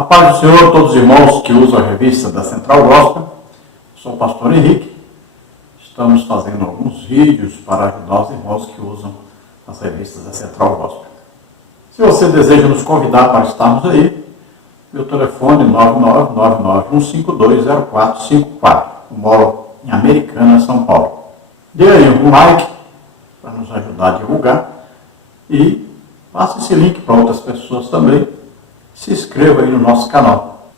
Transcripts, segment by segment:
A paz do Senhor a todos os irmãos que usam a revista da Central Gospel. Sou o pastor Henrique. Estamos fazendo alguns vídeos para ajudar os irmãos que usam as revistas da Central Gospel. Se você deseja nos convidar para estarmos aí, meu telefone é 99951520454. Eu moro em Americana, São Paulo. Dê aí um like para nos ajudar a divulgar e passe esse link para outras pessoas também. Se inscreva aí no nosso canal.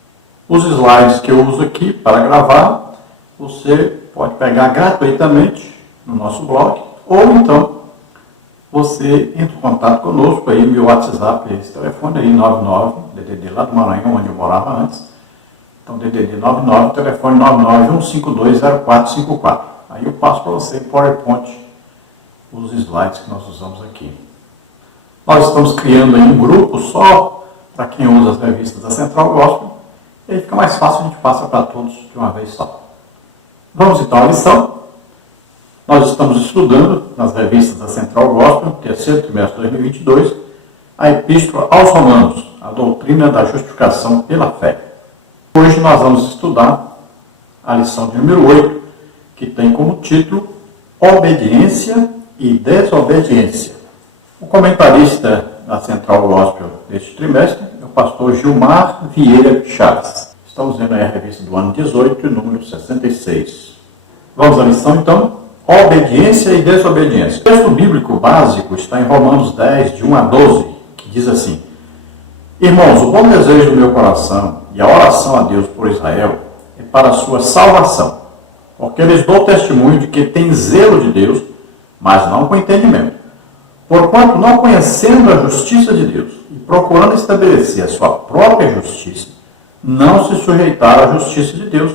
Os slides que eu uso aqui para gravar, você pode pegar gratuitamente no nosso blog, ou então você entra em contato conosco aí, meu WhatsApp, esse telefone aí, 99, DDD lá do Maranhão, onde eu morava antes. Então, DDD 99, telefone 991520454. Aí eu passo para você em PowerPoint os slides que nós usamos aqui. Nós estamos criando aí um grupo só para quem usa as revistas da Central Gospel, e aí fica mais fácil, a gente passa para todos de uma vez só. Vamos então à lição. Nós estamos estudando nas revistas da Central Gospel, terceiro trimestre de 2022, a Epístola aos Romanos, a doutrina da justificação pela fé. Hoje nós vamos estudar a lição de número 8, que tem como título Obediência e Desobediência. O comentarista da Central Gospel deste trimestre é o pastor Gilmar Vieira Chaves. Estamos vendo aí a revista do ano 18, número 66. Vamos à lição então. Obediência e desobediência. O texto bíblico básico está em Romanos 10, de 1 a 12, que diz assim: Irmãos, o bom desejo do meu coração e a oração a Deus por Israel é para a sua salvação, porque lhes dou testemunho de que tem zelo de Deus, mas não com entendimento. Porquanto, não conhecendo a justiça de Deus e procurando estabelecer a sua própria justiça, não se sujeitaram à justiça de Deus,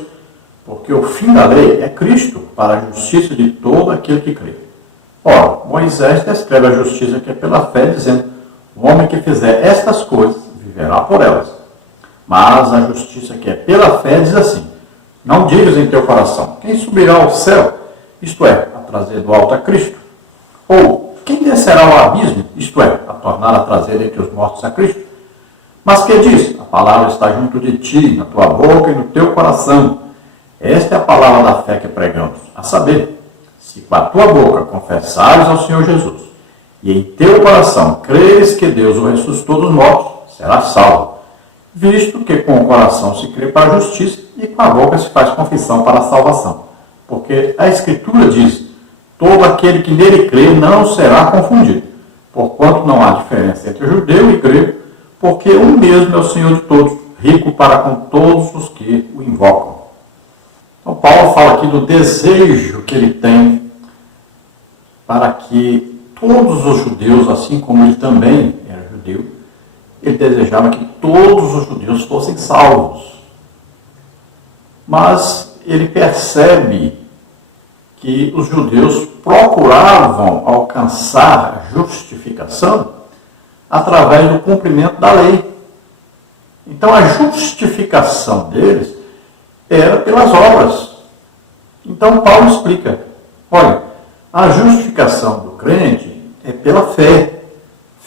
porque o fim da lei é Cristo para a justiça de todo aquele que crê. Ora, Moisés descreve a justiça que é pela fé, dizendo: o homem que fizer estas coisas viverá por elas. Mas a justiça que é pela fé diz assim: não digas em teu coração, quem subirá ao céu, isto é, a trazer do alto a Cristo? Ou, quem descerá ao abismo, isto é, a tornar a trazer entre os mortos a Cristo? Mas que diz? A palavra está junto de ti, na tua boca e no teu coração. Esta é a palavra da fé que pregamos, a saber, se com a tua boca confessares ao Senhor Jesus, e em teu coração creres que Deus o ressuscitou dos mortos, serás salvo, visto que com o coração se crê para a justiça e com a boca se faz confissão para a salvação. Porque a Escritura diz: todo aquele que nele crê não será confundido, porquanto não há diferença entre judeu e grego, porque um mesmo é o Senhor de todos, rico para com todos os que o invocam. Então, Paulo fala aqui do desejo que ele tem para que todos os judeus, assim como ele também era judeu, ele desejava que todos os judeus fossem salvos. Mas ele percebe que os judeus procuravam alcançar a justificação através do cumprimento da lei. Então, a justificação deles era pelas obras. Então, Paulo explica: olha, a justificação do crente é pela fé.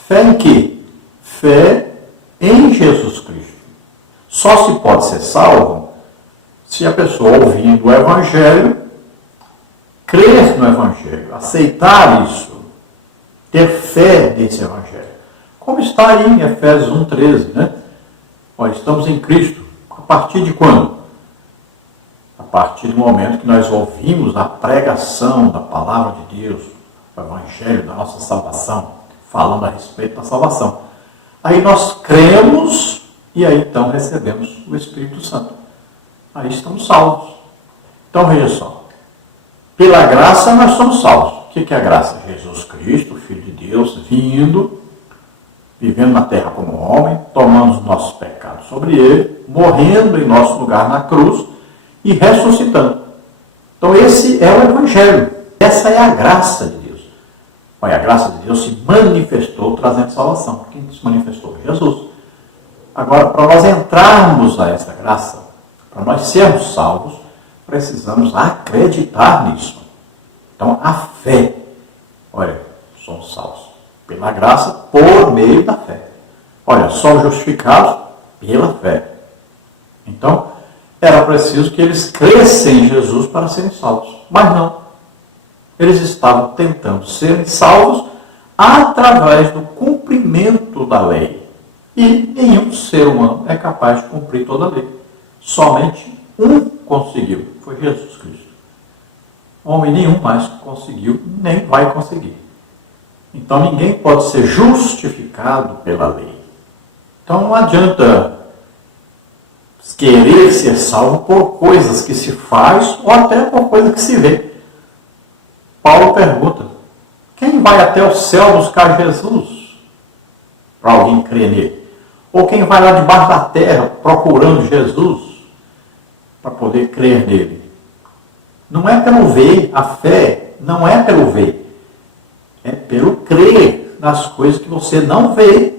Fé em quê? Fé em Jesus Cristo. Só se pode ser salvo se a pessoa, ouvindo o Evangelho, crer no Evangelho, aceitar isso, ter fé nesse Evangelho. Como está aí em Efésios 1,13, né? Olha, estamos em Cristo. A partir de quando? A partir do momento que nós ouvimos a pregação da palavra de Deus, o Evangelho da nossa salvação, falando a respeito da salvação. Aí nós cremos e aí então recebemos o Espírito Santo. Aí estamos salvos. Então veja só. Pela graça nós somos salvos. O que é a graça? Jesus Cristo, Filho de Deus, vindo, vivendo na terra como homem, tomando os nossos pecados sobre ele, morrendo em nosso lugar na cruz e ressuscitando. Então esse é o Evangelho. Essa é a graça de Deus. Olha, a graça de Deus se manifestou trazendo salvação. Quem se manifestou? Jesus. Agora, para nós entrarmos a essa graça, para nós sermos salvos, precisamos acreditar nisso. Então, a fé. Olha, somos salvos pela graça por meio da fé. Olha, somos justificados pela fé. Então, era preciso que eles crescem em Jesus para serem salvos. Mas não. Eles estavam tentando serem salvos através do cumprimento da lei. E nenhum ser humano é capaz de cumprir toda a lei. Somente um conseguiu, foi Jesus Cristo. Homem nenhum mais conseguiu, nem vai conseguir. Então ninguém pode ser justificado pela lei. Então não adianta querer ser salvo por coisas que se faz ou até por coisas que se vê. Paulo pergunta, quem vai até o céu buscar Jesus? Para alguém crer nele. Ou quem vai lá debaixo da terra procurando Jesus para poder crer nele. Não é pelo ver, a fé não é pelo ver. É pelo crer nas coisas que você não vê.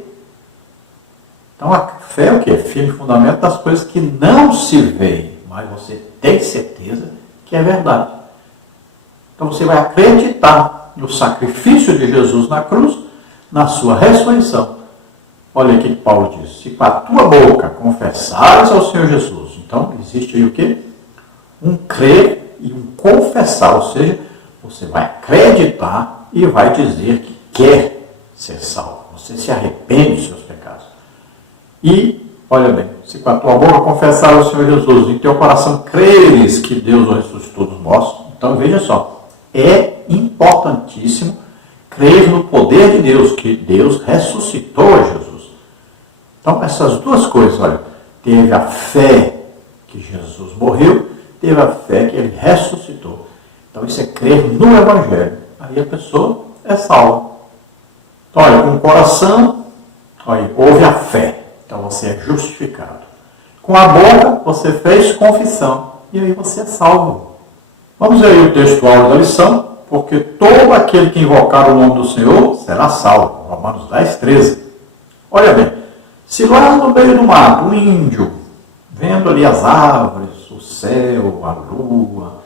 Então a fé é o quê? Firme fundamento das coisas que não se veem, mas você tem certeza que é verdade. Então você vai acreditar no sacrifício de Jesus na cruz, na sua ressurreição. Olha aqui que Paulo diz, se com a tua boca confessares ao Senhor Jesus, então existe aí o quê? Um crer e um confessar, ou seja, você vai acreditar e vai dizer que quer ser salvo. Você se arrepende dos seus pecados. E, olha bem, se com a tua boca confessar ao Senhor Jesus, em teu coração creres que Deus o ressuscitou dos mortos, então veja só, é importantíssimo crer no poder de Deus, que Deus ressuscitou a Jesus. Então, essas duas coisas, olha, teve a fé que Jesus morreu, teve a fé que ele ressuscitou. Então, isso é crer no Evangelho. Aí a pessoa é salva. Então, olha, com o coração, olha, houve a fé. Então, você é justificado. Com a boca, você fez confissão. E aí você é salvo. Vamos ver aí o textual da lição. Porque todo aquele que invocar o nome do Senhor será salvo. Romanos 10, 13. Olha bem, se lá no meio do mato, um índio, vendo ali as árvores, o céu, a lua,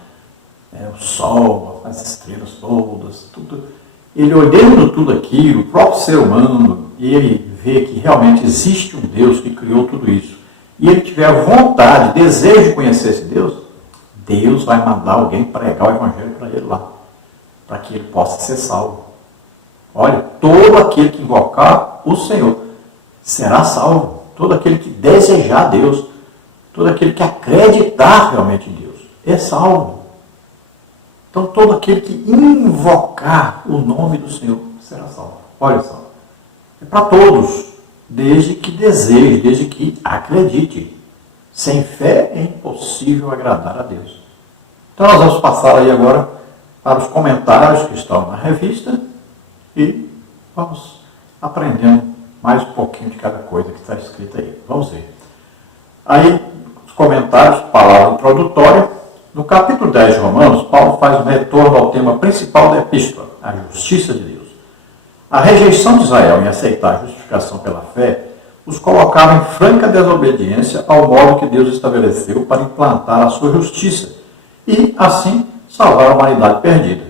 o sol, as estrelas todas, tudo, ele olhando tudo aquilo, o próprio ser humano, e ele vê que realmente existe um Deus que criou tudo isso, e ele tiver vontade, desejo de conhecer esse Deus, Deus vai mandar alguém pregar o Evangelho para ele lá, para que ele possa ser salvo. Olha, todo aquele que invocar o Senhor será salvo. Todo aquele que desejar Deus, todo aquele que acreditar realmente em Deus, é salvo. Então, todo aquele que invocar o nome do Senhor será salvo. Olha só, é para todos, desde que deseje, desde que acredite. Sem fé é impossível agradar a Deus. Então, nós vamos passar aí agora para os comentários que estão na revista e vamos aprendendo mais um pouquinho de cada coisa que está escrita aí. Vamos ver. Aí, os comentários, palavra introdutória. No capítulo 10 de Romanos, Paulo faz um retorno ao tema principal da epístola, a justiça de Deus. A rejeição de Israel em aceitar a justificação pela fé os colocava em franca desobediência ao modo que Deus estabeleceu para implantar a sua justiça e, assim, salvar a humanidade perdida.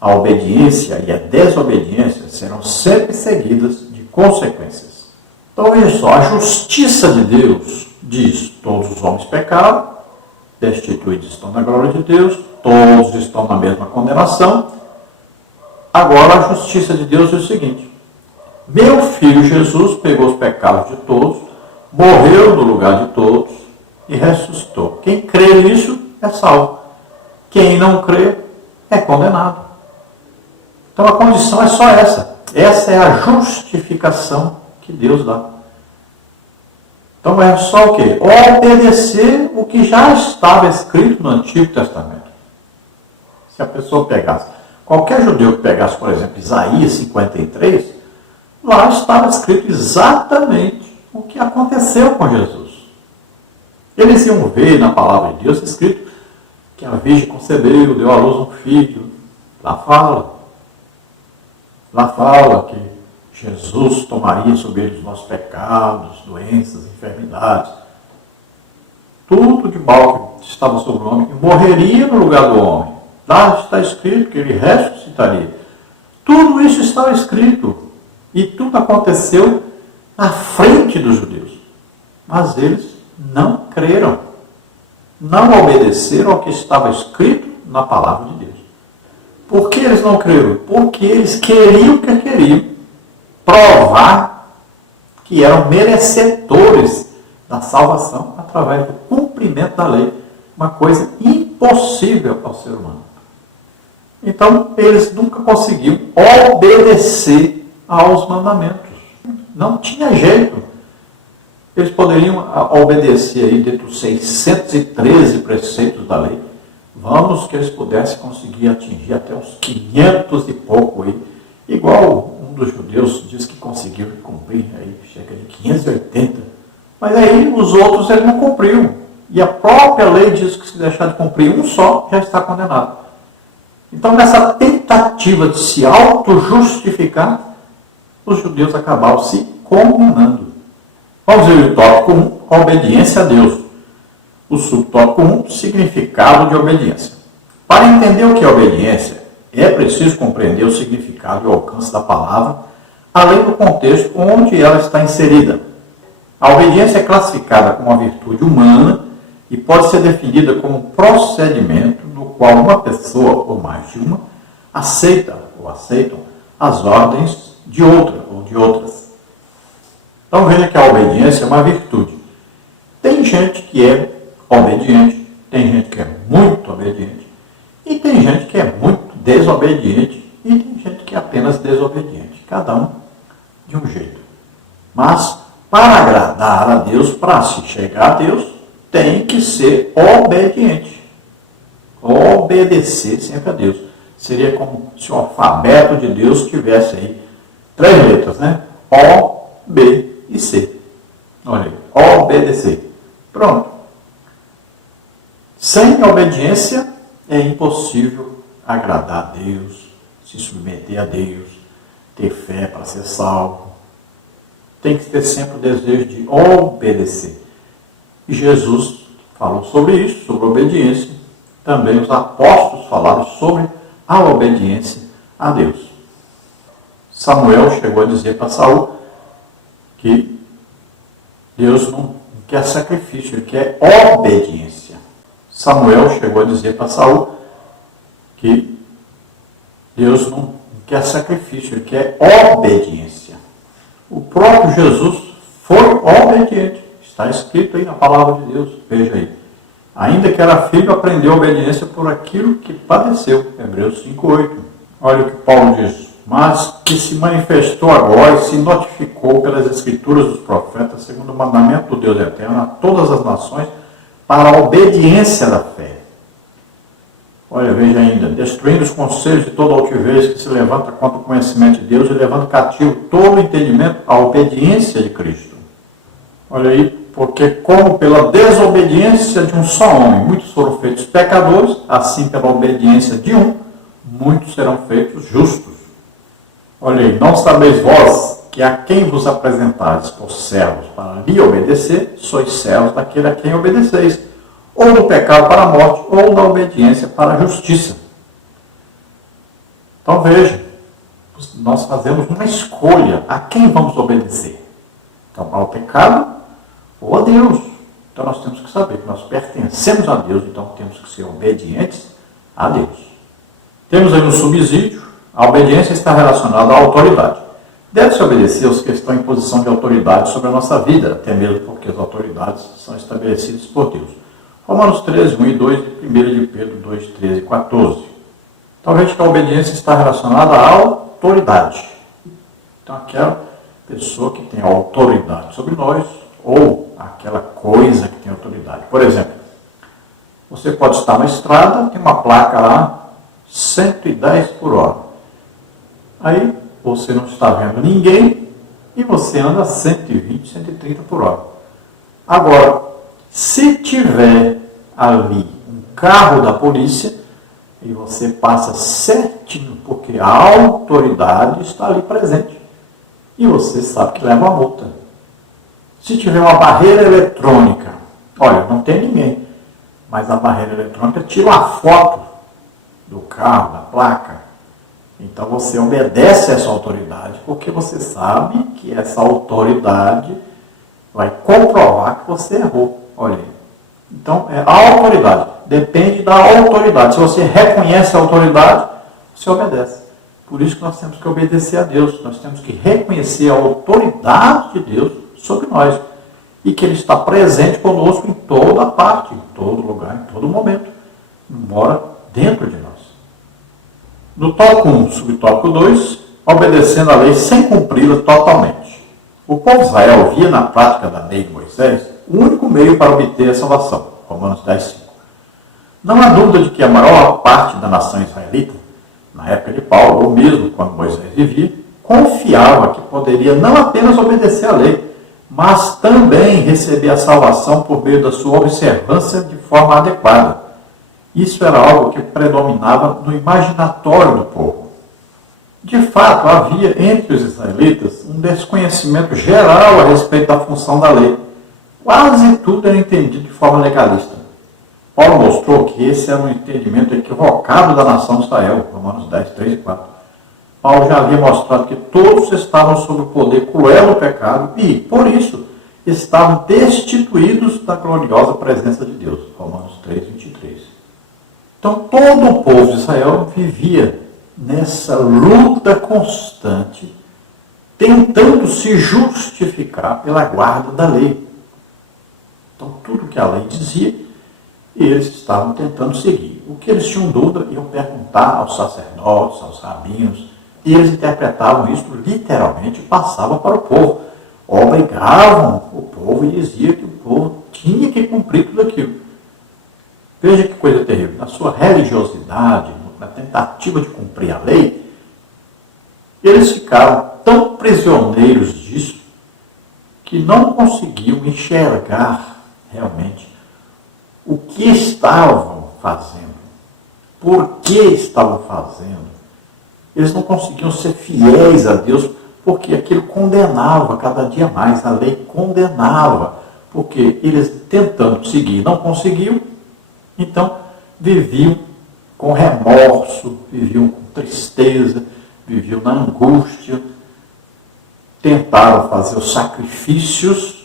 A obediência e a desobediência serão sempre seguidas de consequências. Então, veja só, a justiça de Deus diz: todos os homens pecaram, destituídos estão da glória de Deus, todos estão na mesma condenação. Agora, a justiça de Deus diz o seguinte: meu filho Jesus pegou os pecados de todos, morreu no lugar de todos e ressuscitou. Quem crê nisso é salvo. Quem não crê é condenado. Então a condição é só essa. Essa é a justificação que Deus dá. Então é só o quê? Obedecer o que já estava escrito no Antigo Testamento. Se a pessoa pegasse, qualquer judeu que pegasse, por exemplo, Isaías 53, lá estava escrito exatamente o que aconteceu com Jesus. Eles iam ver na palavra de Deus escrito que a Virgem concebeu, deu à luz um filho. Lá fala que Jesus tomaria sobre ele os nossos pecados, doenças, enfermidades. Tudo de mal que estava sobre o homem, e morreria no lugar do homem. Lá está escrito que ele ressuscitaria. Tudo isso está escrito. E tudo aconteceu na frente dos judeus. Mas eles não creram. Não obedeceram ao que estava escrito na palavra de Deus. Por que eles não creram? Porque eles queriam provar que eram merecedores da salvação através do cumprimento da lei. Uma coisa impossível ao ser humano. Então, eles nunca conseguiram obedecer aos mandamentos. Não tinha jeito. Eles poderiam obedecer aí dentro dos 613 preceitos da lei. Vamos que eles pudessem conseguir atingir até uns 500 e pouco aí. Igual um dos judeus diz que conseguiu cumprir, aí chega de 580. Mas aí os outros ele não cumpriu. E a própria lei diz que se deixar de cumprir um só, já está condenado. Então, nessa tentativa de se auto-justificar, os judeus acabaram se condenando. Vamos ver o tópico 1, a obediência a Deus. O subtópico 1, significado de obediência. Para entender o que é obediência, é preciso compreender o significado e o alcance da palavra, além do contexto onde ela está inserida. A obediência é classificada como uma virtude humana e pode ser definida como um procedimento no qual uma pessoa, ou mais de uma, aceita ou aceitam as ordens de outra ou de outras. Então veja que a obediência é uma virtude. Tem gente que é obediente, tem gente que é muito obediente, e tem gente que é muito desobediente, e tem gente que é apenas desobediente. Cada um de um jeito. Mas, para agradar a Deus, para se chegar a Deus, tem que ser obediente. Obedecer sempre a Deus. Seria como se o alfabeto de Deus tivesse aí 3 letras, né? O, B e C. Olha aí, obedecer. Pronto. Sem obediência é impossível agradar a Deus, se submeter a Deus, ter fé para ser salvo. Tem que ter sempre o desejo de obedecer. E Jesus falou sobre isso, sobre obediência. Também os apóstolos falaram sobre a obediência a Deus. Samuel chegou a dizer para Saul que Deus não quer sacrifício, ele quer obediência. Samuel chegou a dizer para Saul que Deus não quer sacrifício, ele quer obediência. O próprio Jesus foi obediente. Está escrito aí na palavra de Deus. Veja aí. Ainda que era filho, aprendeu obediência por aquilo que padeceu. Hebreus 5:8. Olha o que Paulo diz. Mas que se manifestou agora e se notificou pelas escrituras dos profetas, segundo o mandamento do Deus eterno, a todas as nações, para a obediência da fé. Olha, veja ainda, destruindo os conselhos de toda altivez que se levanta contra o conhecimento de Deus e levando cativo todo o entendimento à obediência de Cristo. Olha aí, porque como pela desobediência de um só homem muitos foram feitos pecadores, assim pela obediência de um, muitos serão feitos justos. Olha aí, não sabeis vós que a quem vos apresentares por servos para lhe obedecer, sois servos daquele a quem obedeceis, ou do pecado para a morte, ou da obediência para a justiça. Então veja, nós fazemos uma escolha a quem vamos obedecer. Então, ao pecado ou a Deus. Então nós temos que saber que nós pertencemos a Deus, então temos que ser obedientes a Deus. Temos aí um subsídio, a obediência está relacionada à autoridade. Deve-se obedecer aos que estão em posição de autoridade sobre a nossa vida, até mesmo porque as autoridades são estabelecidas por Deus. Romanos 13, 1 e 2, e 1 de Pedro 2, 13 e 14. Então veja que a obediência está relacionada à autoridade. Então aquela pessoa que tem autoridade sobre nós, ou aquela coisa que tem autoridade. Por exemplo, você pode estar na estrada, tem uma placa lá, 110 por hora. Aí você não está vendo ninguém e você anda 120, 130 por hora. Agora, se tiver ali um carro da polícia e você passa certinho, porque a autoridade está ali presente e você sabe que leva a multa. Se tiver uma barreira eletrônica, olha, não tem ninguém, mas a barreira eletrônica tira uma foto do carro, da placa. Então você obedece a essa autoridade, porque você sabe que essa autoridade vai comprovar que você errou. Olha aí. Então, é a autoridade. Depende da autoridade. Se você reconhece a autoridade, você obedece. Por isso que nós temos que obedecer a Deus. Nós temos que reconhecer a autoridade de Deus sobre nós. E que Ele está presente conosco em toda parte, em todo lugar, em todo momento. Mora dentro de nós. No tópico 1, subtópico 2, obedecendo a lei sem cumpri-la totalmente. O povo de Israel via na prática da lei de Moisés o único meio para obter a salvação. Romanos 10:5. Não há dúvida de que a maior parte da nação israelita, na época de Paulo, ou mesmo quando Moisés vivia, confiava que poderia não apenas obedecer à lei, mas também receber a salvação por meio da sua observância de forma adequada. Isso era algo que predominava no imaginatório do povo. De fato, havia entre os israelitas um desconhecimento geral a respeito da função da lei. Quase tudo era entendido de forma legalista. Paulo mostrou que esse era um entendimento equivocado da nação de Israel, Romanos 10, 3 e 4. Paulo já havia mostrado que todos estavam sob o poder cruel do pecado e, por isso, estavam destituídos da gloriosa presença de Deus, Romanos 3, 23. Então, todo o povo de Israel vivia nessa luta constante, tentando se justificar pela guarda da lei. Então, tudo que a lei dizia, eles estavam tentando seguir. O que eles tinham dúvida, iam perguntar aos sacerdotes, aos rabinos, e eles interpretavam isso literalmente e passavam para o povo. Obrigavam o povo e diziam que o povo tinha que cumprir tudo aquilo. Veja que coisa terrível. Na sua religiosidade, na tentativa de cumprir a lei, eles ficaram tão prisioneiros disso que não conseguiam enxergar realmente o que estavam fazendo, por que estavam fazendo. Eles não conseguiam ser fiéis a Deus porque aquilo condenava cada dia mais, a lei condenava, porque eles tentando seguir não conseguiam, então viviam com remorso, viviam com tristeza, viviam na angústia, tentaram fazer os sacrifícios,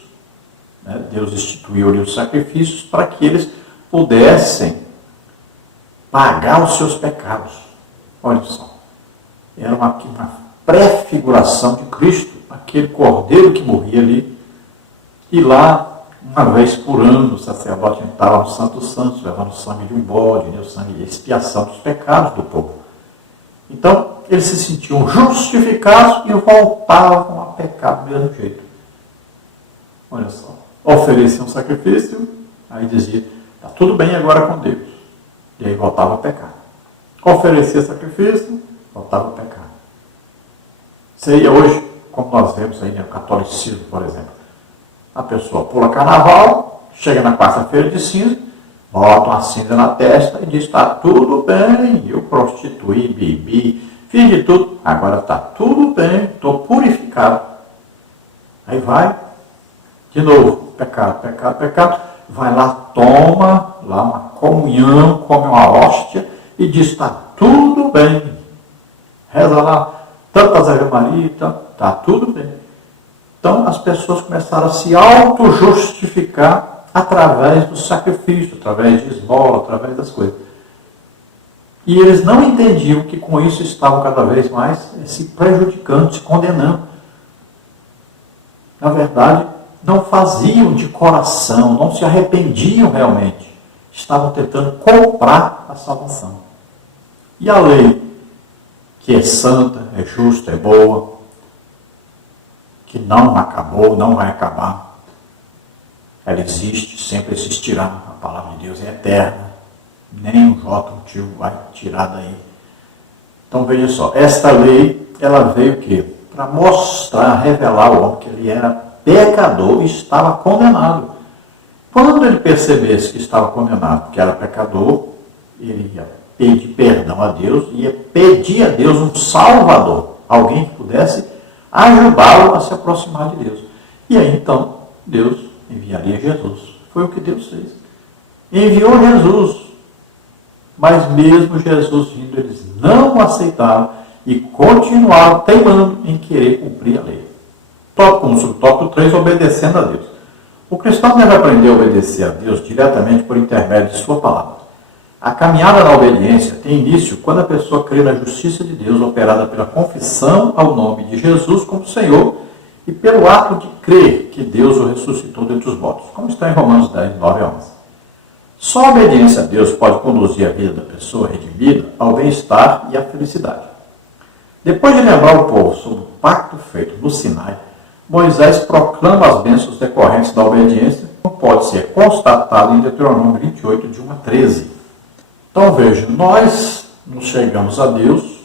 né? Deus instituiu-lhe os sacrifícios para que eles pudessem pagar os seus pecados. Olha só, era uma prefiguração de Cristo, aquele cordeiro que morria ali, e lá, uma vez por ano, o sacerdote entrava no Santo Santos, levando o sangue de um bode, o sangue de expiação dos pecados do povo. Então, eles se sentiam justificados e voltavam a pecar do mesmo jeito. Olha só, ofereciam um sacrifício, aí dizia, está tudo bem agora com Deus. E aí voltava a pecar. Oferecia sacrifício, voltava a pecar. Seria hoje, como nós vemos aí no catolicismo, por exemplo. A pessoa pula carnaval, chega na quarta-feira de cinza, bota uma cinza na testa e diz, está tudo bem, eu prostituí, bebi, fiz de tudo, agora está tudo bem, estou purificado. Aí vai, de novo, pecado, pecado, pecado, vai lá, toma lá uma comunhão, come uma hóstia e diz, está tudo bem. Reza lá, tantas Ave Maria, está tudo bem. Então, as pessoas começaram a se auto-justificar através do sacrifício, através de esmola, através das coisas. E eles não entendiam que com isso estavam cada vez mais se prejudicando, se condenando. Na verdade, não faziam de coração, não se arrependiam realmente. Estavam tentando comprar a salvação. E a lei, que é santa, é justa, é boa, que não acabou, não vai acabar. Ela existe, sempre existirá. A palavra de Deus é eterna. Nem um jota, um tio vai tirar daí. Então veja só, esta lei, ela veio o quê? Para mostrar, revelar ao homem que ele era pecador e estava condenado. Quando ele percebesse que estava condenado, que era pecador, ele ia pedir perdão a Deus, ia pedir a Deus um salvador, alguém que pudesse ajudá-lo a se aproximar de Deus. E aí então Deus enviaria Jesus. Foi o que Deus fez. Enviou Jesus. Mas mesmo Jesus vindo, eles não aceitaram e continuaram teimando em querer cumprir a lei. Tópico 1, subtópico 3, obedecendo a Deus. O cristão deve aprender a obedecer a Deus diretamente por intermédio de sua palavra. A caminhada na obediência tem início quando a pessoa crê na justiça de Deus operada pela confissão ao nome de Jesus como Senhor e pelo ato de crer que Deus o ressuscitou dentre os mortos, como está em Romanos 10, 9 a 11. Só a obediência a Deus pode conduzir a vida da pessoa redimida ao bem-estar e à felicidade. Depois de lembrar o povo sobre o pacto feito no Sinai, Moisés proclama as bênçãos decorrentes da obediência, como pode ser constatado em Deuteronômio 28, de 1 a 13. Então veja, nós nos chegamos a Deus,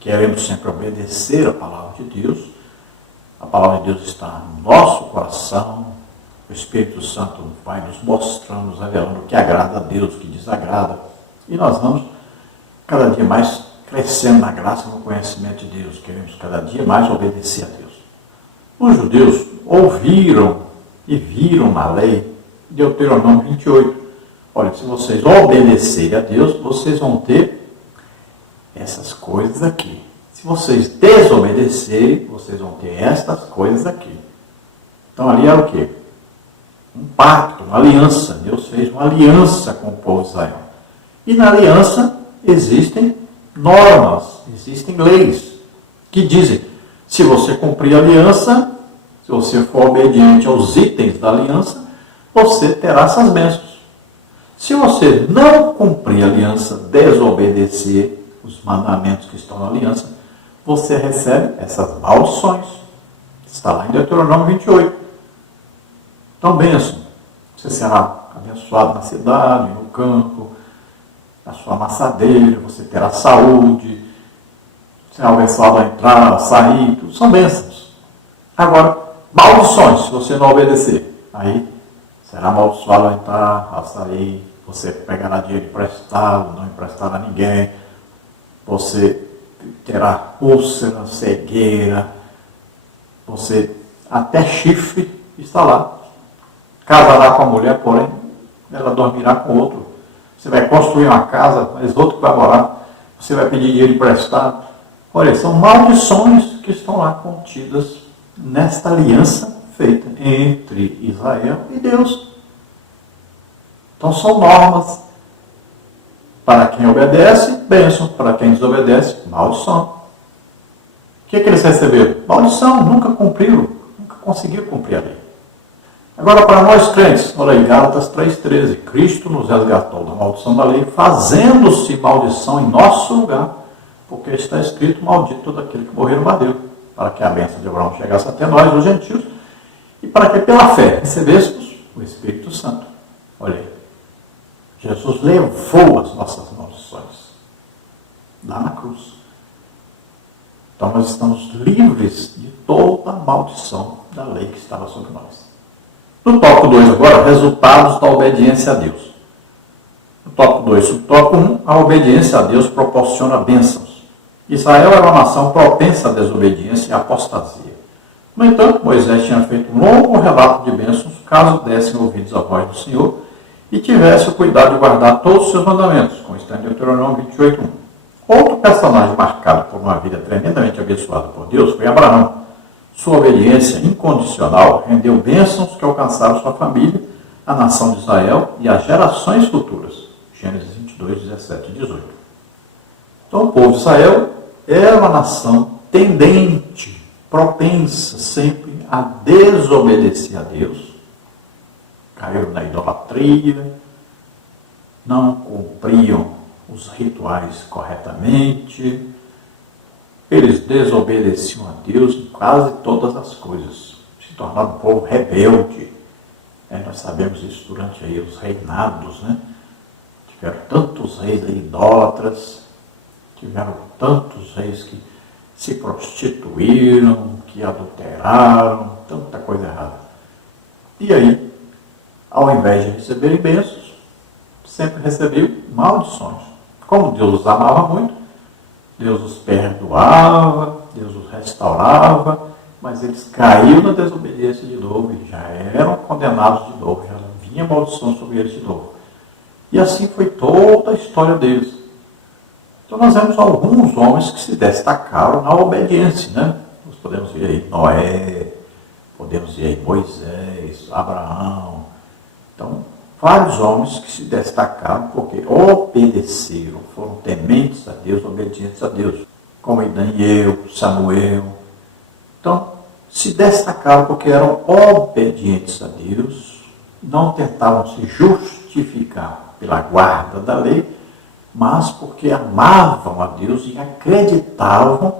querendo sempre obedecer a palavra de Deus. A palavra de Deus está no nosso coração, o Espírito Santo vai nos mostrando, nos revelando o que agrada a Deus, o que desagrada. E nós vamos cada dia mais crescendo na graça e no conhecimento de Deus. Queremos cada dia mais obedecer a Deus. Os judeus ouviram e viram na lei Deuteronômio 28. Olha, se vocês obedecerem a Deus, vocês vão ter essas coisas aqui. Se vocês desobedecerem, vocês vão ter estas coisas aqui. Então ali era o quê? Um pacto, uma aliança. Deus fez uma aliança com o povo de Israel. E na aliança existem normas, existem leis que dizem, se você cumprir a aliança, se você for obediente aos itens da aliança, você terá essas bênçãos. Se você não cumprir a aliança, desobedecer os mandamentos que estão na aliança, você recebe essas maldições. Está lá em Deuteronômio 28. Então, bênção. Você será abençoado na cidade, no campo, na sua amassadeira, você terá saúde, será abençoado a entrar, a sair, tudo são bênçãos. Agora, maldições, se você não obedecer. Aí, será amaldiçoado a entrar, a sair, você pegará dinheiro emprestado, não emprestará a ninguém, você terá úlcera, cegueira, você até chifre está lá. Casará com a mulher, porém, ela dormirá com outro. Você vai construir uma casa, mas outro que vai morar. Você vai pedir dinheiro emprestado. Olha, são maldições que estão lá contidas nesta aliança feita entre Israel e Deus. Então são normas. Para quem obedece, bênção. Para quem desobedece, maldição. O que eles receberam? Maldição, nunca cumpriram, nunca conseguiram cumprir a lei. Agora, para nós crentes, olha aí, Gálatas 3,13, Cristo nos resgatou da maldição da lei, fazendo-se maldição em nosso lugar, porque está escrito, maldito todo aquele que morrer no madeiro, para que a bênção de Abraão chegasse até nós, os gentios, e para que pela fé recebêssemos o Espírito Santo. Olha aí, Jesus levou as nossas maldições lá na cruz. Então nós estamos livres de toda a maldição da lei que estava sobre nós. No tópico 2 agora, resultados da obediência a Deus. No tópico 2, subtópico 1, a obediência a Deus proporciona bênçãos. Israel era uma nação propensa à desobediência e à apostasia. No entanto, Moisés tinha feito um longo relato de bênçãos, caso dessem ouvidos à voz do Senhor e tivesse o cuidado de guardar todos os seus mandamentos, como está em Deuteronômio 28:1. Outro personagem marcado por uma vida tremendamente abençoada por Deus foi Abraão. Sua obediência incondicional rendeu bênçãos que alcançaram sua família, a nação de Israel e as gerações futuras. Gênesis 22, 17 e 18. Então, o povo de Israel era uma nação tendente, propensa sempre a desobedecer a Deus. Caíram na idolatria, não cumpriam os rituais corretamente. Eles desobedeciam a Deus em quase todas as coisas. Se tornaram um povo rebelde. Nós sabemos isso durante aí os reinados. Tiveram tantos reis idólatras, tiveram tantos reis que se prostituíram, que adulteraram, tanta coisa errada. E aí, ao invés de receberem bênçãos, sempre recebiam maldições. Como Deus os amava muito, Deus os perdoava, Deus os restaurava, mas eles caíram na desobediência de novo e já eram condenados de novo, já vinha maldição sobre eles de novo. E assim foi toda a história deles. Então nós vemos alguns homens que se destacaram na obediência, Nós podemos ver aí Noé, Podemos ver aí Moisés, Abraão. Então, vários homens que se destacaram porque obedeceram, foram tementes a Deus, obedientes a Deus, como Daniel, Samuel. Então, se destacaram porque eram obedientes a Deus, não tentavam se justificar pela guarda da lei, mas porque amavam a Deus e acreditavam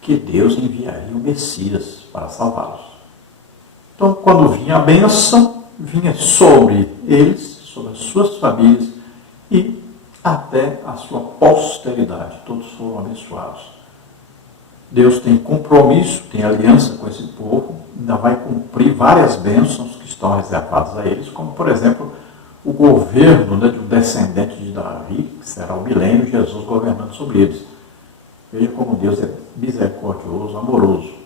que Deus enviaria o Messias para salvá-los. Então, quando vinha a bênção, vinha sobre eles, sobre as suas famílias e até a sua posteridade. Todos foram abençoados. Deus tem compromisso, tem aliança com esse povo, ainda vai cumprir várias bênçãos que estão reservadas a eles, como, por exemplo, o governo de um descendente de Davi, que será o milênio, Jesus governando sobre eles. Veja como Deus é misericordioso, amoroso.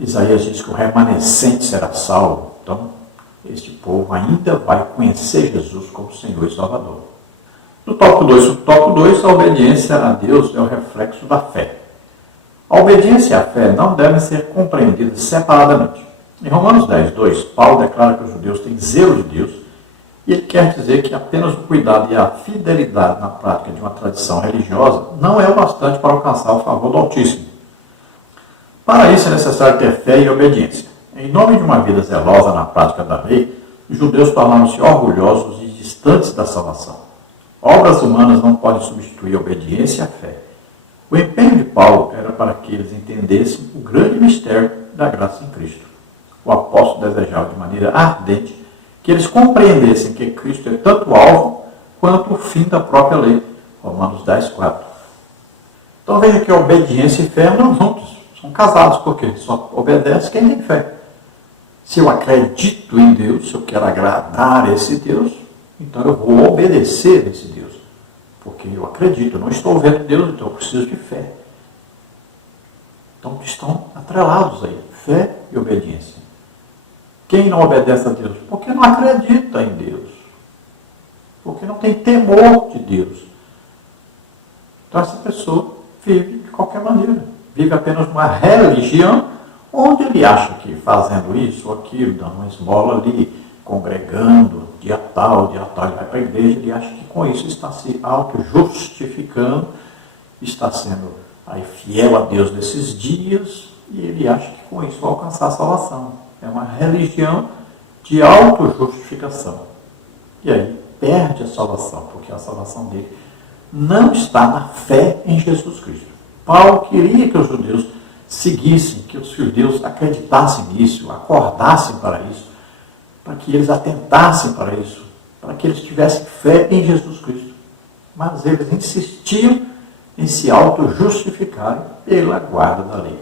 Isaías diz que o remanescente será salvo. Então, este povo ainda vai conhecer Jesus como Senhor e Salvador. No tópico 2, a obediência a Deus é o reflexo da fé. A obediência e a fé não devem ser compreendidas separadamente. Em Romanos 10:2, Paulo declara que os judeus têm zelo de Deus e ele quer dizer que apenas o cuidado e a fidelidade na prática de uma tradição religiosa não é o bastante para alcançar o favor do Altíssimo. Para isso é necessário ter fé e obediência. Em nome de uma vida zelosa na prática da lei, os judeus tornaram-se orgulhosos e distantes da salvação. Obras humanas não podem substituir a obediência e a fé. O empenho de Paulo era para que eles entendessem o grande mistério da graça em Cristo. O apóstolo desejava de maneira ardente que eles compreendessem que Cristo é tanto o alvo quanto o fim da própria lei. Romanos 10:4. Então veja que a obediência e fé andam juntos, são casados, porque só obedece quem tem fé. Se eu acredito em Deus, se eu quero agradar a esse Deus, então eu vou obedecer a esse Deus. Porque eu acredito, eu não estou vendo Deus, então eu preciso de fé. Então estão atrelados aí, fé e obediência. Quem não obedece a Deus? Porque não acredita em Deus. Porque não tem temor de Deus. Então essa pessoa vive de qualquer maneira. Vive apenas uma religião onde ele acha que fazendo isso ou aquilo, dando uma esmola ali, congregando, dia tal, ele vai para a igreja, ele acha que com isso está se auto-justificando, está sendo aí fiel a Deus nesses dias, e ele acha que com isso vai alcançar a salvação. É uma religião de auto-justificação. E aí perde a salvação, porque a salvação dele não está na fé em Jesus Cristo. Paulo queria que os judeus seguissem, que os judeus acreditassem nisso, acordassem para isso, para que eles atentassem para isso, para que eles tivessem fé em Jesus Cristo. Mas eles insistiam em se auto-justificarem pela guarda da lei.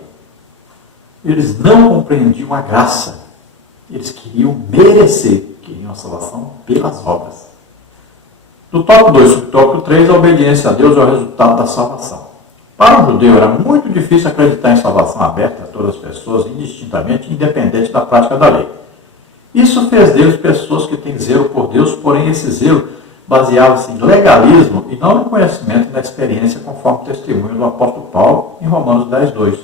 Eles não compreendiam a graça. Eles queriam merecer, queriam a salvação pelas obras. No tópico 2, subtópico 3, a obediência a Deus é o resultado da salvação. Para um judeu era muito difícil acreditar em salvação aberta a todas as pessoas, indistintamente, independente da prática da lei. Isso fez deles pessoas que têm zelo por Deus, porém esse zelo baseava-se em legalismo e não em conhecimento e na experiência, conforme o testemunho do apóstolo Paulo em Romanos 10:2.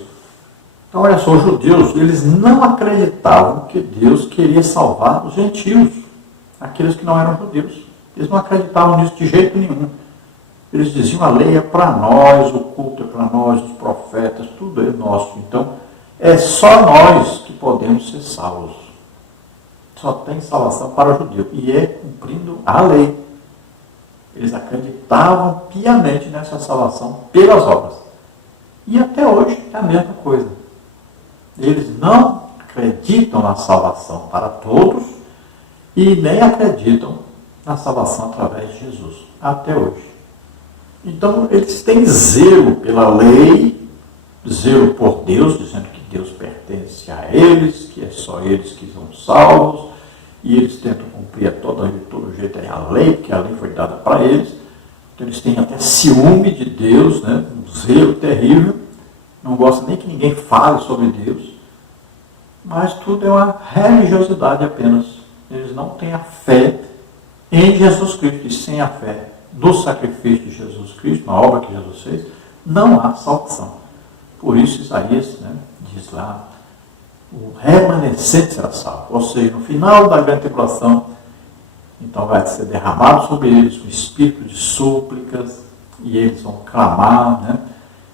Então, olha só, os judeus, eles não acreditavam que Deus queria salvar os gentios, aqueles que não eram judeus. Eles não acreditavam nisso de jeito nenhum. Eles diziam, a lei é para nós, o culto é para nós, os profetas, tudo é nosso. Então, é só nós que podemos ser salvos. Só tem salvação para o judeu. E é cumprindo a lei. Eles acreditavam piamente nessa salvação pelas obras. E até hoje é a mesma coisa. Eles não acreditam na salvação para todos e nem acreditam na salvação através de Jesus. Até hoje. Então, eles têm zelo pela lei, zelo por Deus, dizendo que Deus pertence a eles, que é só eles que são salvos, e eles tentam cumprir de todo jeito a lei, porque a lei foi dada para eles. Então, eles têm até ciúme de Deus, né? Um zelo terrível, não gostam nem que ninguém fale sobre Deus, mas tudo é uma religiosidade apenas. Eles não têm a fé em Jesus Cristo, e sem a fé no sacrifício de Jesus Cristo, na obra que Jesus fez, não há salvação. Por isso Isaías diz lá, o remanescente será salvo. Ou seja, no final da grande tribulação, então vai ser derramado sobre eles um espírito de súplicas, e eles vão clamar, né?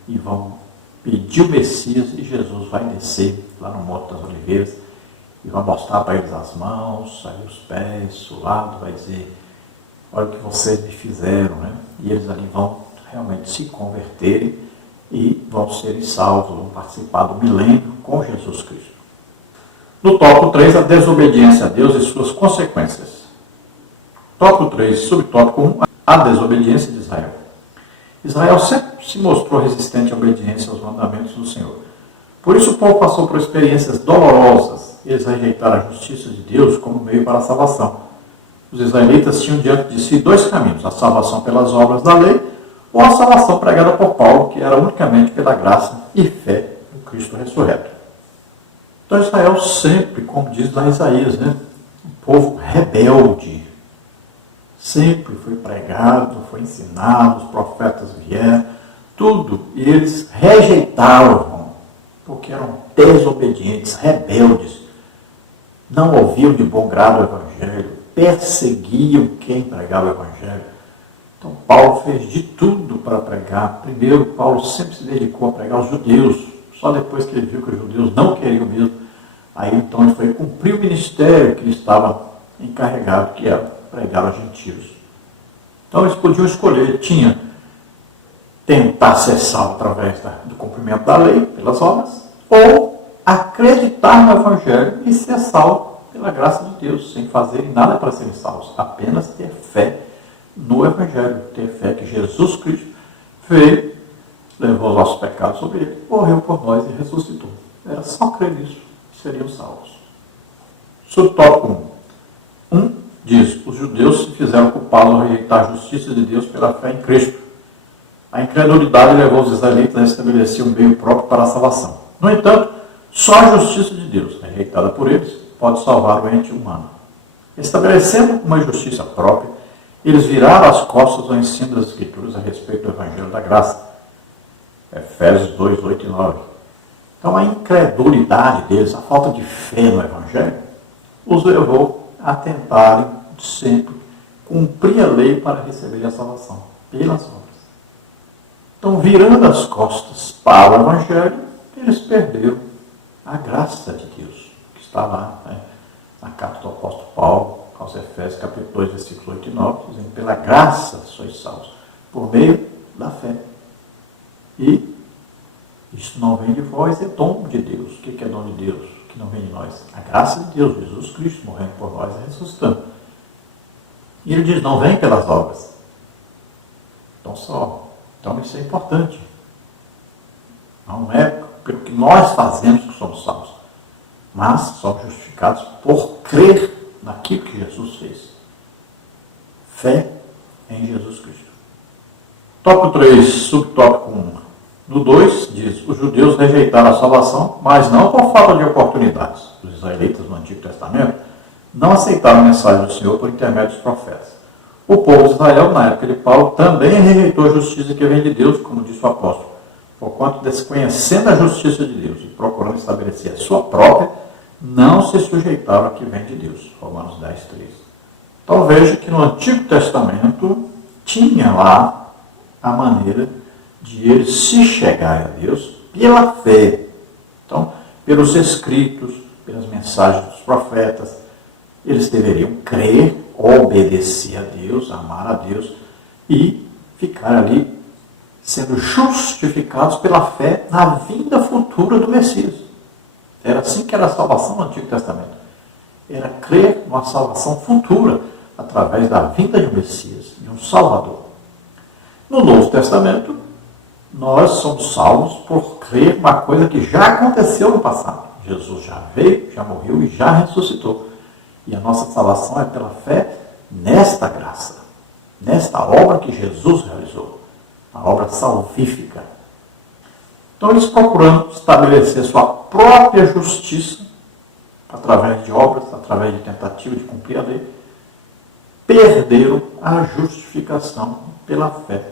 E vão pedir o Messias, e Jesus vai descer lá no Monte das Oliveiras e vai mostrar para eles as mãos, aí os pés, o lado, vai dizer: olha o que vocês me fizeram, né? E eles ali vão realmente se converterem e vão serem salvos, vão participar do milênio com Jesus Cristo. No tópico 3, a desobediência a Deus e suas consequências. Tópico 3, subtópico 1, a desobediência de Israel. Israel sempre se mostrou resistente à obediência aos mandamentos do Senhor. Por isso o povo passou por experiências dolorosas. Eles rejeitaram a justiça de Deus como meio para a salvação. Os israelitas tinham diante de si dois caminhos: a salvação pelas obras da lei ou a salvação pregada por Paulo, que era unicamente pela graça e fé no Cristo ressurreto. Então Israel sempre, como diz lá Isaías, né, um povo rebelde. Sempre foi pregado, foi ensinado, os profetas vieram, tudo, e eles rejeitavam, porque eram desobedientes, rebeldes, não ouviam de bom grado o Evangelho, perseguiam quem pregava o Evangelho. Então Paulo fez de tudo para pregar. Primeiro, Paulo sempre se dedicou a pregar aos judeus, só depois que ele viu que os judeus não queriam mesmo, aí então ele foi cumprir o ministério que ele estava encarregado, que era pregar aos gentios. Então eles podiam escolher: tinha tentar ser salvo através do cumprimento da lei, pelas obras, ou acreditar no Evangelho e ser salvo pela graça de Deus, sem fazerem nada para serem salvos, apenas ter fé no Evangelho, ter fé que Jesus Cristo veio, levou os nossos pecados sobre ele, morreu por nós e ressuscitou. Era só crer nisso que seriam salvos. Subtópico 1 diz: os judeus se fizeram culpados ao rejeitar a justiça de Deus pela fé em Cristo. A incredulidade levou os israelitas a estabelecer um meio próprio para a salvação. No entanto, só a justiça de Deus, rejeitada por eles, pode salvar o ente humano. Estabelecendo uma justiça própria, eles viraram as costas ao ensino das Escrituras a respeito do Evangelho da Graça. Efésios 2, 8 e 9. Então a incredulidade deles, a falta de fé no Evangelho, os levou a tentarem sempre cumprir a lei para receber a salvação pelas obras. Então, virando as costas para o Evangelho, eles perderam a graça de Deus, que está lá, né, na carta do apóstolo Paulo aos Efésios, capítulo 2, versículos 8 e 9, dizendo: pela graça sois salvos, por meio da fé. E isso não vem de vós, é dom de Deus. O que é dom de Deus? Que não vem de nós? A graça de Deus, Jesus Cristo morrendo por nós e ressuscitando. E ele diz: não vem pelas obras. Então isso é importante. Não é pelo que nós fazemos que somos salvos, mas somos justificados por crer naquilo que Jesus fez. Fé em Jesus Cristo. Tópico 3, subtópico 1. No 2, diz: os judeus rejeitaram a salvação, mas não por falta de oportunidades. Os israelitas no Antigo Testamento não aceitaram a mensagem do Senhor por intermédio dos profetas. O povo de Israel, na época de Paulo, também rejeitou a justiça que vem de Deus, como disse o apóstolo, porquanto, desconhecendo a justiça de Deus e procurando estabelecer a sua própria, não se sujeitaram a que vem de Deus. Romanos 10, 3. Então veja que no Antigo Testamento tinha lá a maneira de eles se chegarem a Deus pela fé. Então, pelos escritos, pelas mensagens dos profetas, eles deveriam crer, obedecer a Deus, amar a Deus e ficar ali sendo justificados pela fé na vinda futura do Messias. Era assim que era a salvação no Antigo Testamento. Era crer numa salvação futura através da vinda de um Messias, de um Salvador. No Novo Testamento, nós somos salvos por crer uma coisa que já aconteceu no passado. Jesus já veio, já morreu e já ressuscitou. E a nossa salvação é pela fé nesta graça, nesta obra que Jesus realizou, a obra salvífica. Então eles procurando estabelecer sua própria justiça, através de obras, através de tentativa de cumprir a lei, perderam a justificação pela fé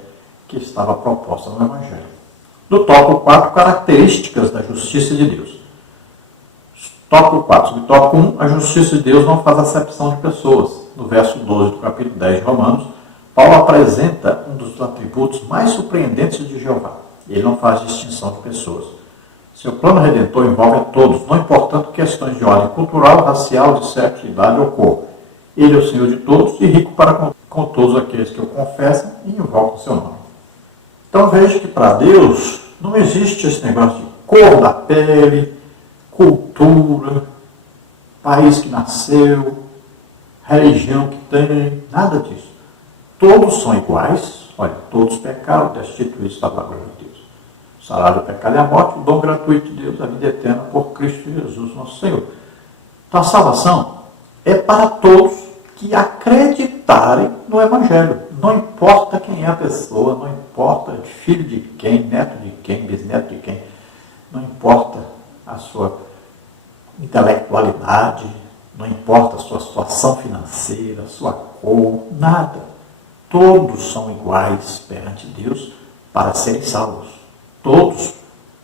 que estava proposta no Evangelho. No tópico 4, características da justiça de Deus. Tópico 4. Subtópico 1. A justiça de Deus não faz acepção de pessoas. No verso 12 do capítulo 10 de Romanos, Paulo apresenta um dos atributos mais surpreendentes de Jeová. Ele não faz distinção de pessoas. Seu plano redentor envolve a todos, não importando questões de ordem cultural, racial, de sexo, idade ou cor. Ele é o Senhor de todos e rico para com todos aqueles que o confessam e invocam o seu nome. Então veja que para Deus não existe esse negócio de cor da pele, cultura, país que nasceu, religião que tem, nada disso. Todos são iguais, olha, todos pecaram, destituídos da glória de Deus. O salário do pecado é a morte, o dom gratuito de Deus, a vida eterna por Cristo Jesus, nosso Senhor. Então a salvação é para todos que acreditarem no Evangelho. Não importa quem é a pessoa, não importa filho de quem, neto de quem, bisneto de quem, não importa a sua intelectualidade, não importa a sua situação financeira, a sua cor, nada. Todos são iguais perante Deus para serem salvos. Todos.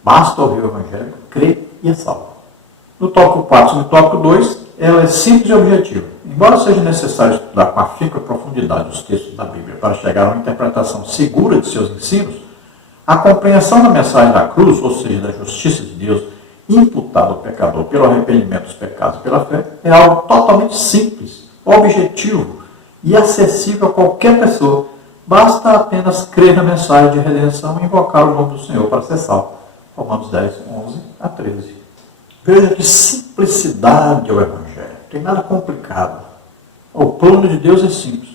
Basta ouvir o Evangelho, crer e é salvo. No tópico 4 e no tópico 2, ela é simples e objetiva. Embora seja necessário estudar com afinco e profundidade os textos da Bíblia para chegar a uma interpretação segura de seus ensinos, a compreensão da mensagem da cruz, ou seja, da justiça de Deus, imputada ao pecador pelo arrependimento dos pecados e pela fé, é algo totalmente simples, objetivo e acessível a qualquer pessoa. Basta apenas crer na mensagem de redenção e invocar o nome do Senhor para ser salvo. Romanos 10, 11 a 13. Veja que simplicidade é o Evangelho. Não tem nada complicado. O plano de Deus é simples.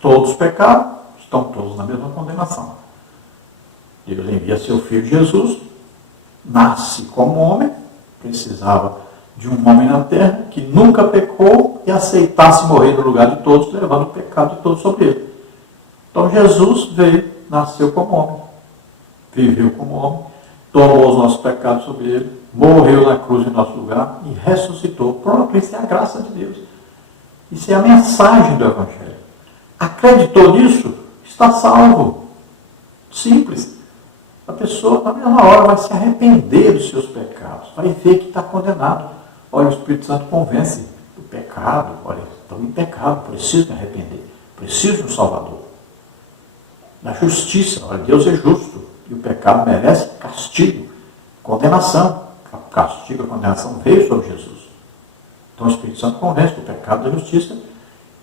Todos pecaram, estão todos na mesma condenação. Deus envia seu Filho Jesus, nasce como homem, precisava de um homem na terra que nunca pecou e aceitasse morrer no lugar de todos, levando o pecado de todos sobre ele. Então Jesus veio, nasceu como homem, viveu como homem, tomou os nossos pecados sobre ele, morreu na cruz em nosso lugar e ressuscitou. Pronto, isso é a graça de Deus. Isso é a mensagem do Evangelho. Acreditou nisso? Está salvo. Simples. A pessoa, na mesma hora, vai se arrepender dos seus pecados. Vai ver que está condenado. Olha, o Espírito Santo convence do pecado. Olha, estou em pecado, preciso me arrepender. Preciso de um Salvador. Na justiça, olha, Deus é justo. E o pecado merece castigo, condenação. O castigo, a condenação veio sobre Jesus. Então o Espírito Santo convence do pecado, da justiça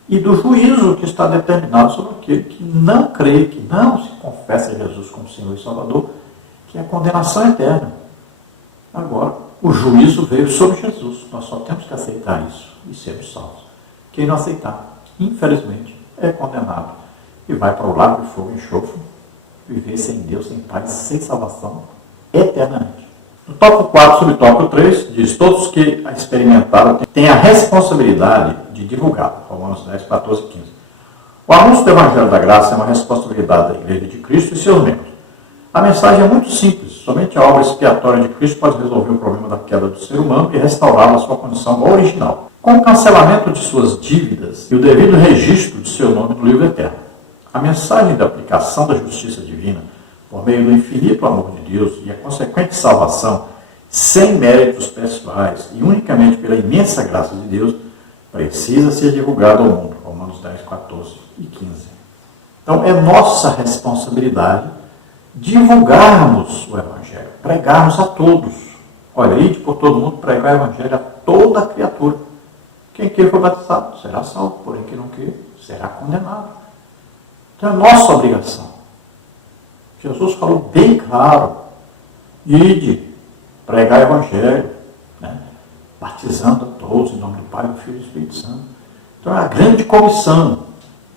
e do juízo que está determinado sobre aquele que não crê, que não se confessa a Jesus como Senhor e Salvador, que é a condenação eterna. Agora, o juízo veio sobre Jesus. Nós só temos que aceitar isso e sermos salvos. Quem não aceitar, infelizmente, é condenado e vai para o lago de fogo e enxofre, viver sem Deus, sem paz, sem salvação, eternamente. No tópico 4, subtópico 3, diz: todos que a experimentaram têm a responsabilidade de divulgar. Romanos 10, 14 e 15. O anúncio do Evangelho da Graça é uma responsabilidade da Igreja de Cristo e seus membros. A mensagem é muito simples. Somente a obra expiatória de Cristo pode resolver o problema da queda do ser humano e restaurá-lo à sua condição original, com o cancelamento de suas dívidas e o devido registro de seu nome no livro eterno. A mensagem da aplicação da justiça divina por meio do infinito amor de Deus e a consequente salvação, sem méritos pessoais e unicamente pela imensa graça de Deus, precisa ser divulgada ao mundo. Romanos 10, 14 e 15. Então, é nossa responsabilidade divulgarmos o Evangelho, pregarmos a todos. Olha, ide por todo mundo, pregar o Evangelho a toda a criatura. Quem quer for batizado será salvo, porém quem não quer será condenado. Então, é nossa obrigação. Jesus falou bem claro: ide, pregar o Evangelho, né? Batizando a todos em nome do Pai, do Filho e do Espírito Santo. Então, é a grande comissão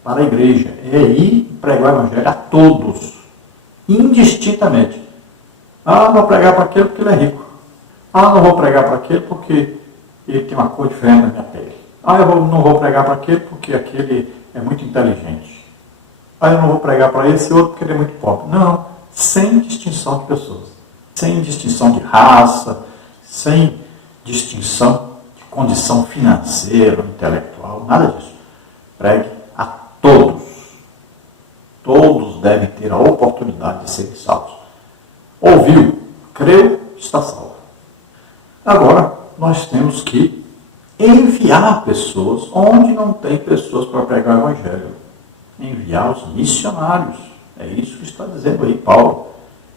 para a igreja é ir pregar o Evangelho a todos, indistintamente. Ah, vou pregar para aquele porque ele é rico. Ah, não vou pregar para aquele porque ele tem uma cor diferente da minha pele. Ah, não vou pregar para aquele porque aquele é muito inteligente. Ah, eu não vou pregar para esse outro porque ele é muito pobre. Não, sem distinção de pessoas. Sem distinção de raça, sem distinção de condição financeira, intelectual, nada disso. Pregue a todos. Todos devem ter a oportunidade de serem salvos. Ouviu, creu, está salvo. Agora, nós temos que enviar pessoas onde não tem pessoas para pregar o Evangelho. Enviar os missionários. É isso que está dizendo aí Paulo.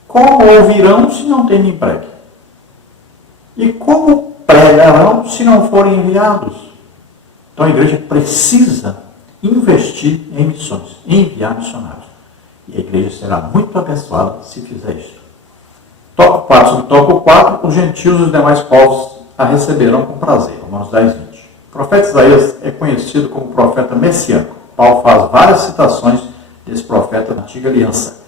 Como ouvirão se não tem emprego? E como pregarão se não forem enviados? Então a igreja precisa investir em missões, enviar missionários. E a igreja será muito abençoada se fizer isso. Tópico 4. Sobre tópico 4, os gentios e os demais povos a receberão com prazer. Romanos 10, 20. O profeta Isaías é conhecido como profeta messiânico. Paulo faz várias citações desse profeta na antiga aliança.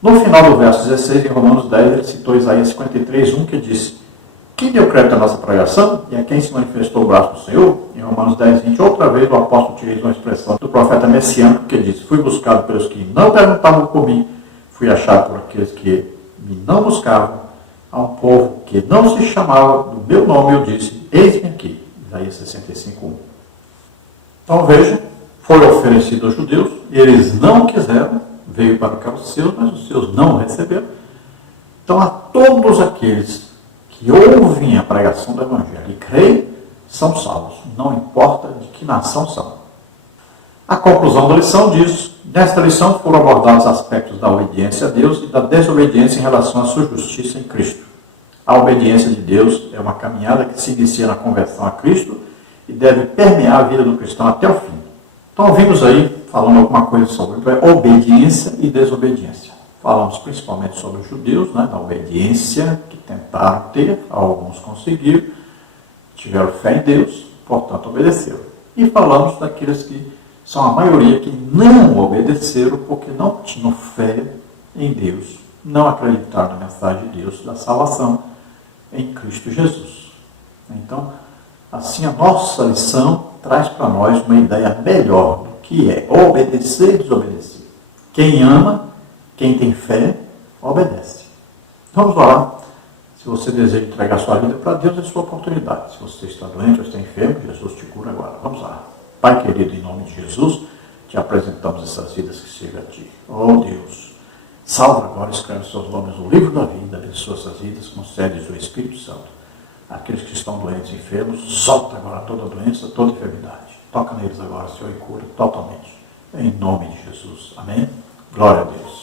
No final do verso 16, em Romanos 10, ele citou Isaías 53, 1, que disse: quem deu crédito à nossa pregação e a quem se manifestou o braço do Senhor? Em Romanos 10, 20, outra vez o apóstolo utiliza uma expressão do profeta messiânico que diz: fui buscado pelos que não perguntavam por mim, fui achado por aqueles que me não buscavam, a um povo que não se chamava do meu nome, eu disse: eis-me aqui. Isaías 65, 1. Então veja, foi oferecido aos judeus, eles não quiseram, veio para cá os seus, mas os seus não o receberam. Então a todos aqueles que ouvem a pregação do Evangelho e creem, são salvos, não importa de que nação são. A conclusão da lição diz: nesta lição foram abordados aspectos da obediência a Deus e da desobediência em relação à sua justiça em Cristo. A obediência de Deus é uma caminhada que se inicia na conversão a Cristo e deve permear a vida do cristão até o fim. Então vimos aí, falando alguma coisa sobre obediência e desobediência. Falamos principalmente sobre os judeus, da obediência que tentaram ter, alguns conseguiram, tiveram fé em Deus, portanto obedeceram. E falamos daqueles que são a maioria que não obedeceram porque não tinham fé em Deus, não acreditaram na mensagem de Deus da salvação em Cristo Jesus. Então, assim a nossa lição traz para nós uma ideia melhor do que é obedecer e desobedecer. Quem ama, quem tem fé, obedece. Vamos orar. Se você deseja entregar sua vida para Deus, é sua oportunidade. Se você está doente ou está enfermo, Jesus te cura agora. Vamos lá. Pai querido, em nome de Jesus, te apresentamos essas vidas que chegam a Ti. Oh Deus, salva agora, escreve seus nomes no livro da vida, abençoa essas vidas, concede o Espírito Santo. Aqueles que estão doentes, enfermos, solta agora toda doença, toda enfermidade. Toca neles agora, Senhor, e cura totalmente. Em nome de Jesus. Amém? Glória a Deus.